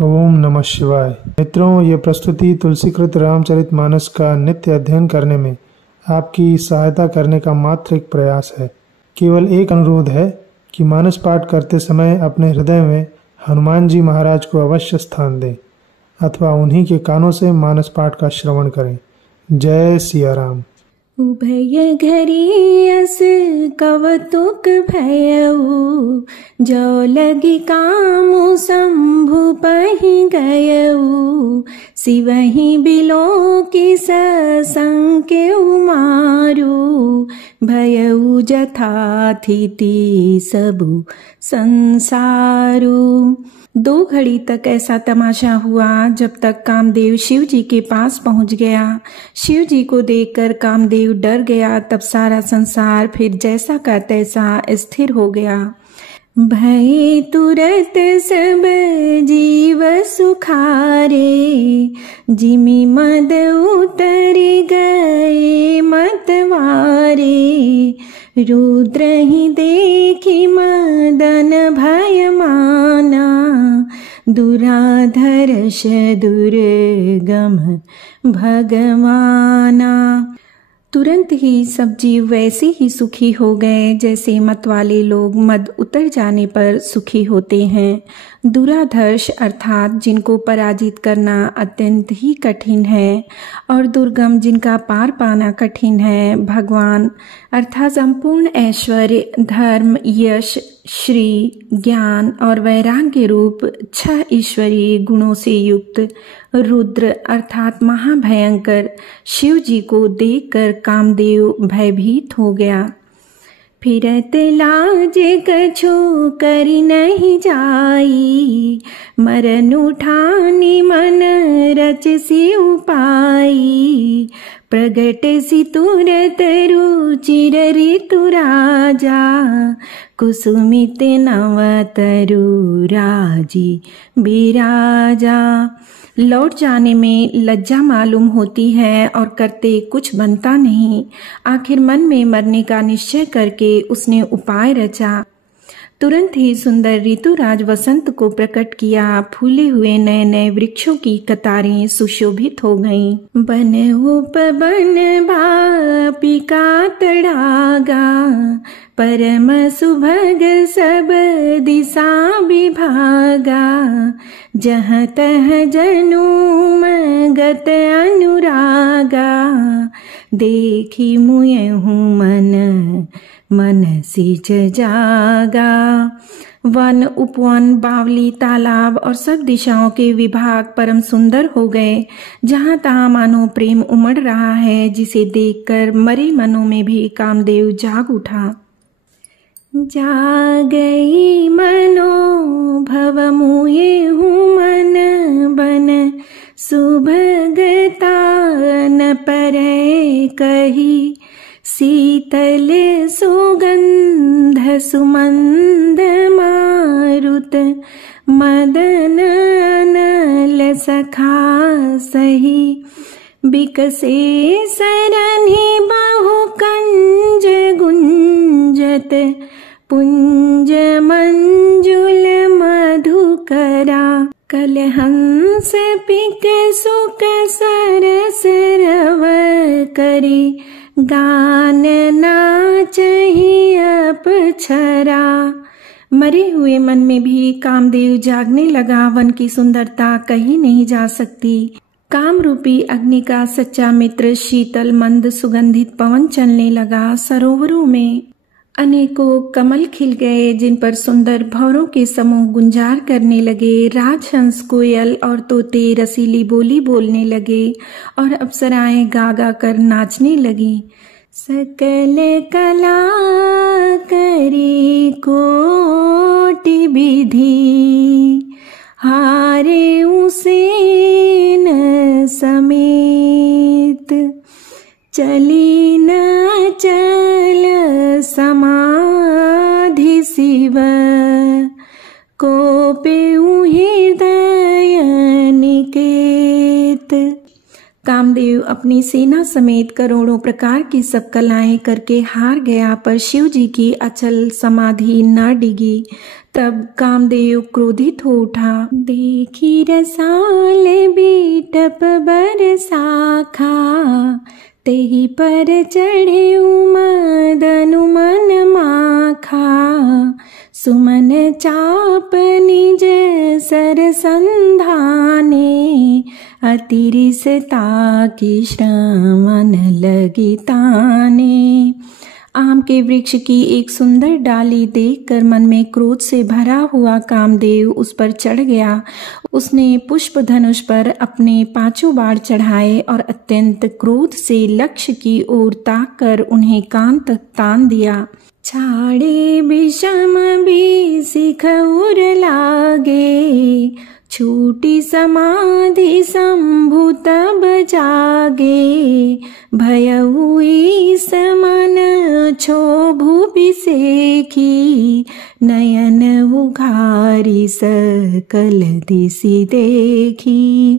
ओम नमः शिवाय। मित्रों, ये प्रस्तुति तुलसीकृत रामचरितमानस का नित्य अध्ययन करने में आपकी सहायता करने का मात्र एक प्रयास है। केवल एक अनुरोध है कि मानस पाठ करते समय अपने हृदय में हनुमान जी महाराज को अवश्य स्थान दें अथवा उन्हीं के कानों से मानस पाठ का श्रवण करें। जय सिया राम। उभय घरी अस कवतुक भयउ, जो लगी कामु शंभु पहि गयउ। सिवहि बिलो की संकेउ मारु, भयउ जथा थिति सबु संसारु। 2 घड़ी तक ऐसा तमाशा हुआ जब तक कामदेव शिव जी के पास पहुंच गया। शिव जी को देखकर कामदेव डर गया। तब सारा संसार फिर जैसा का तैसा स्थिर हो गया। भय तुरत सब जीव सुखारे, जिमि मद उतर गए मतवारे। रुद्र ही देखी मदन भय माना, दुराधर्ष दुर्गम भगवाना। तुरंत ही सब जीव वैसे ही सुखी हो गए जैसे मत वाले लोग मद उतर जाने पर सुखी होते हैं। दुराधर्ष अर्थात जिनको पराजित करना अत्यंत ही कठिन है, और दुर्गम जिनका पार पाना कठिन है। भगवान अर्थात संपूर्ण ऐश्वर्य, धर्म, यश, श्री, ज्ञान और वैराग्य रूप 6 ईश्वरीय गुणों से युक्त रुद्र अर्थात महाभयंकर शिव जी को देखकर कामदेव भयभीत हो गया। फिरत लाज कछु करि नहीं जाई, मरन उठानी मन रच सी उपाई। प्रगट सी तुरत रुचिर ऋतु राजा, कुसुमित नव तरु राजी बिराजा। लौट जाने में लज्जा मालूम होती है और करते कुछ बनता नहीं। आखिर मन में मरने का निश्चय करके उसने उपाय रचा। तुरंत ही सुंदर ऋतुराज वसंत को प्रकट किया। फूले हुए नए नए वृक्षों की कतारें सुशोभित हो गईं। बन उपवन बापिका तड़ागा, परम सुभग सब दिशा विभागा। जहाँ तह जनुम गत अनुरागा, देखी मुयहु मन मन सिच जागा। वन, उपवन, बावली, तालाब और सब दिशाओं के विभाग परम सुंदर हो गए। जहाँ तहाँ मानो प्रेम उमड़ रहा है, जिसे देखकर मरे मनों में भी कामदेव जाग उठा। जागई मनो भव मुयहु मन बन, सुभगता न परै कही। शीतल सुगंध सुमंद मारुत, मदन अनल सखा सही। बिकसे सरनि बहु कंज गुंजत, पुंज मंजुल मधुकरा। कलहंस पिक सुक सरस रव करी, गान नाचहि अपछरा। मरे हुए मन में भी कामदेव जागने लगा। वन की सुंदरता कही नहीं जा सकती। काम रूपी अग्नि का सच्चा मित्र शीतल मंद सुगंधित पवन चलने लगा। सरोवरों में अनेकों कमल खिल गए, जिन पर सुंदर भंवरों के समूह गुंजार करने लगे। राजहंस, कोयल और तोते रसीली बोली बोलने लगे और अप्सराएं गा गा कर नाचने लगी। सकल कला करी कोटि विधि, हारे उसे न समेत। चली न चल समाधि शिव, कोपेउ हृदय निकेत। कामदेव अपनी सेना समेत करोड़ों प्रकार की सब कलाएं करके हार गया, पर शिव जी की अचल समाधि न डिगी। तब कामदेव क्रोधित हो उठा। देखी रसाल बीटप बरसाखा, तेहि पर चढ़े मदनु मन माखा। सुमन चाप निज सर संधाने, अतिरिसता की श्रमन लगी ताने। आम के वृक्ष की एक सुंदर डाली देखकर मन में क्रोध से भरा हुआ कामदेव उस पर चढ़ गया। उसने पुष्प धनुष पर अपने 5 बाण चढ़ाए और अत्यंत क्रोध से लक्ष्य की ओर ताक कर उन्हें कान तक तान दिया। छाड़े विषम भी शिख उर लागे, छूटी समाधि शंभु तब जागे। भयउ ईस मन क्षोभु बिसेखी, नयन उघारी सकल दिशि देखी।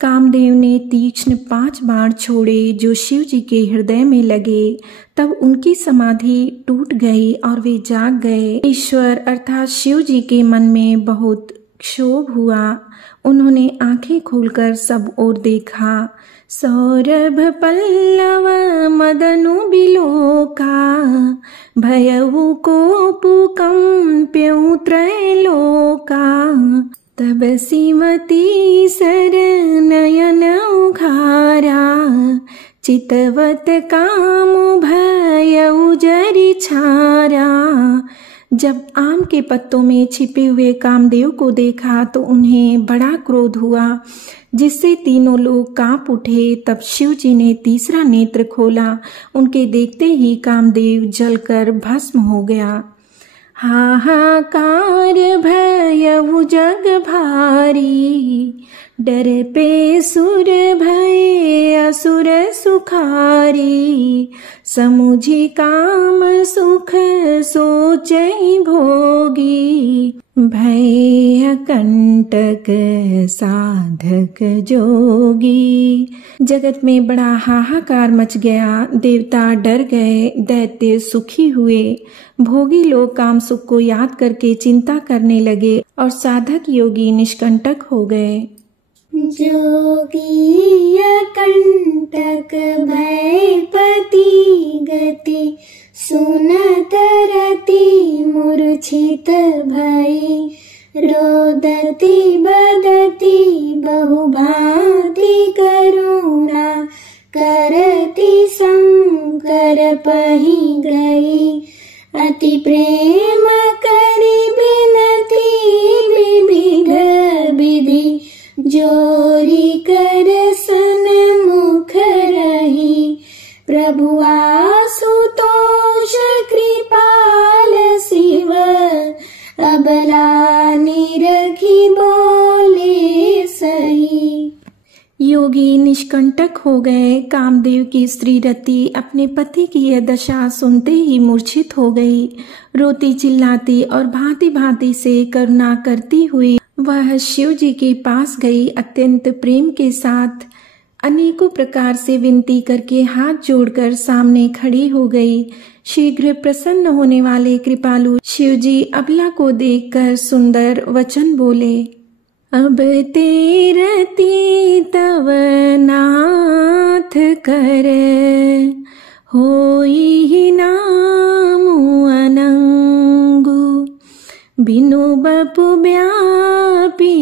कामदेव ने तीक्ष्ण 5 बाण छोड़े जो शिव जी के हृदय में लगे। तब उनकी समाधि टूट गई और वे जाग गए। ईश्वर अर्थात शिव जी के मन में बहुत क्षोभ हुआ। उन्होंने आंखें खोलकर सब ओर देखा। सौरभ पल्लव मदनु बिलोका, भयउ कोपु कंप्यउ त्रैलोका। तब श्रीमती सर नयन उघारा, चितवत कामु भयउ जरि छारा। जब आम के पत्तों में छिपे हुए कामदेव को देखा तो उन्हें बड़ा क्रोध हुआ, जिससे तीनों लोग कांप उठे। तब शिव जी ने तीसरा नेत्र खोला। उनके देखते ही कामदेव जलकर भस्म हो गया। हाहाकार भयउ जग भारी, डर पे सुर भय असुर सुखारी। समुझी काम सुख सोचहि भोगी, भय कंटक साधक जोगी। जगत में बड़ा हाहाकार मच गया। देवता डर गए, दैत्य सुखी हुए। भोगी लोग काम सुख को याद करके चिंता करने लगे और साधक योगी निष्कंटक हो गए। जोगी कंटक भयपति गति, सुनत रति मूर्छित भई। रोदति बदति बहुभांति करुणा, करति शंकर पहि गई। अति प्रेम करि बिनती, विविध विधि जोरी कर सन्मुख रही। प्रभु आशुतोष कृपाल शिव, अबला निरखी बोले सही। योगी निष्कंटक हो गए। कामदेव की स्त्री रति अपने पति की यह दशा सुनते ही मूर्छित हो गई। रोती चिल्लाती और भांति भांति से करुणा करती हुई वह शिव जी के पास गई। अत्यंत प्रेम के साथ अनेकों प्रकार से विनती करके हाथ जोड़कर सामने खड़ी हो गई। शीघ्र प्रसन्न होने वाले कृपालु शिव जी अबला को देखकर सुंदर वचन बोले। अब तेरती तव नाथ कर, होई नामु अनंगु। बिनु बपु व्यापी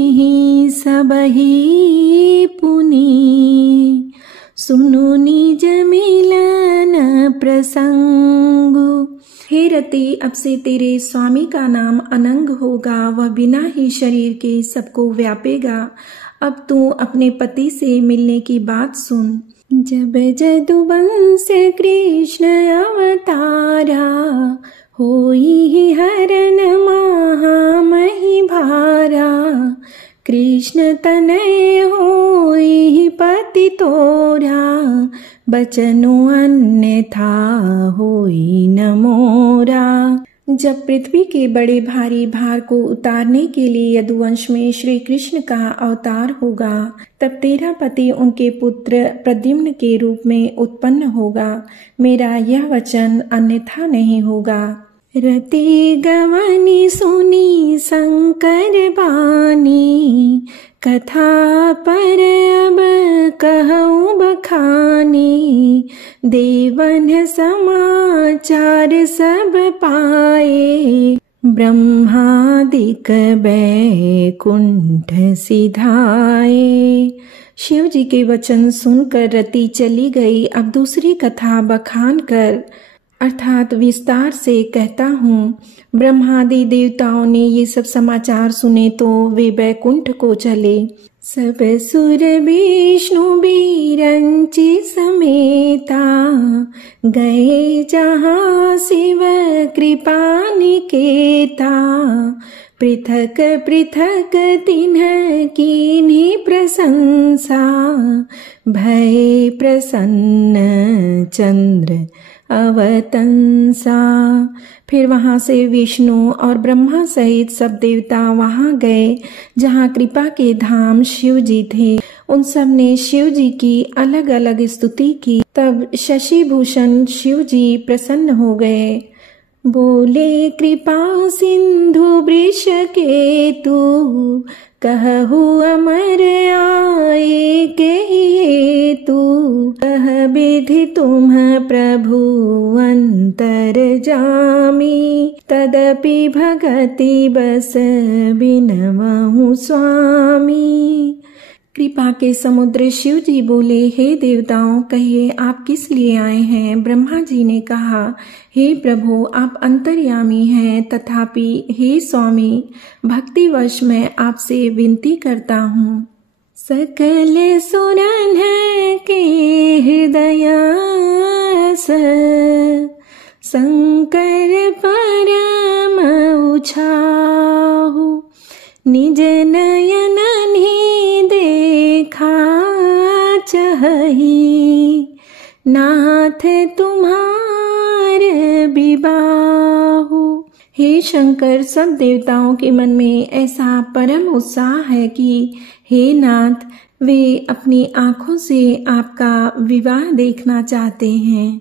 सबही पुनि, सुनु निज मिलन प्रसंगु। हे रति, अब से तेरे स्वामी का नाम अनंग होगा। वह बिना ही शरीर के सबको व्यापेगा। अब तू अपने पति से मिलने की बात सुन। जब जदुवंश कृष्ण अवतारा, होई हरन महामहि भारा। कृष्ण तनय होई पति तोरा, बचनु अन्यथा होई न मोरा। जब पृथ्वी के बड़े भारी भार को उतारने के लिए यदुवंश में श्री कृष्ण का अवतार होगा, तब तेरा पति उनके पुत्र प्रद्युम्न के रूप में उत्पन्न होगा। मेरा यह वचन अन्यथा नहीं होगा। रति गवनी सुनी शंकर बानी, कथा पर अब कहूँ बखानी। देवन समाचार सब पाए, ब्रह्मादिक बैकुंठ सिधाए। शिव जी के वचन सुनकर रति चली गई। अब दूसरी कथा बखान कर अर्थात विस्तार से कहता हूँ। ब्रह्मादि देवताओं ने ये सब समाचार सुने तो वे बैकुंठ को चले। सब सुर विष्णु बिरंची समेता, गए जहाँ शिव कृपा निकेता। पृथक पृथक तिन्ह कीन्ही प्रशंसा, भय प्रसन्न चंद्र अवतंसा। फिर वहां से विष्णु और ब्रह्मा सहित सब देवता वहां गए जहां कृपा के धाम शिव जी थे। उन सब ने शिव जी की अलग अलग स्तुति की। तब शशि भूषण शिव जी प्रसन्न हो गए। बोले कृपा सिंधु वृष केतु, कहु अमर आए के हेतु। कह विधि तुम प्रभु अंतर जामी, तदपि भगति बस बिनवहु स्वामी। कृपा के समुद्र शिव जी बोले, हे देवताओं, कहिए आप किस लिए आए हैं। ब्रह्मा जी ने कहा, हे प्रभु, आप अंतर्यामी हैं, तथापि हे स्वामी, भक्तिवश मैं आपसे विनती करता हूँ। सकल सुरन के हृदय शंकर परम उछाहु, निज नयन देखा चही, नाथ तुम्हार विबाहु। हे शंकर, सब देवताओं के मन में ऐसा परम उत्साह है कि हे नाथ, वे अपनी आंखों से आपका विवाह देखना चाहते हैं।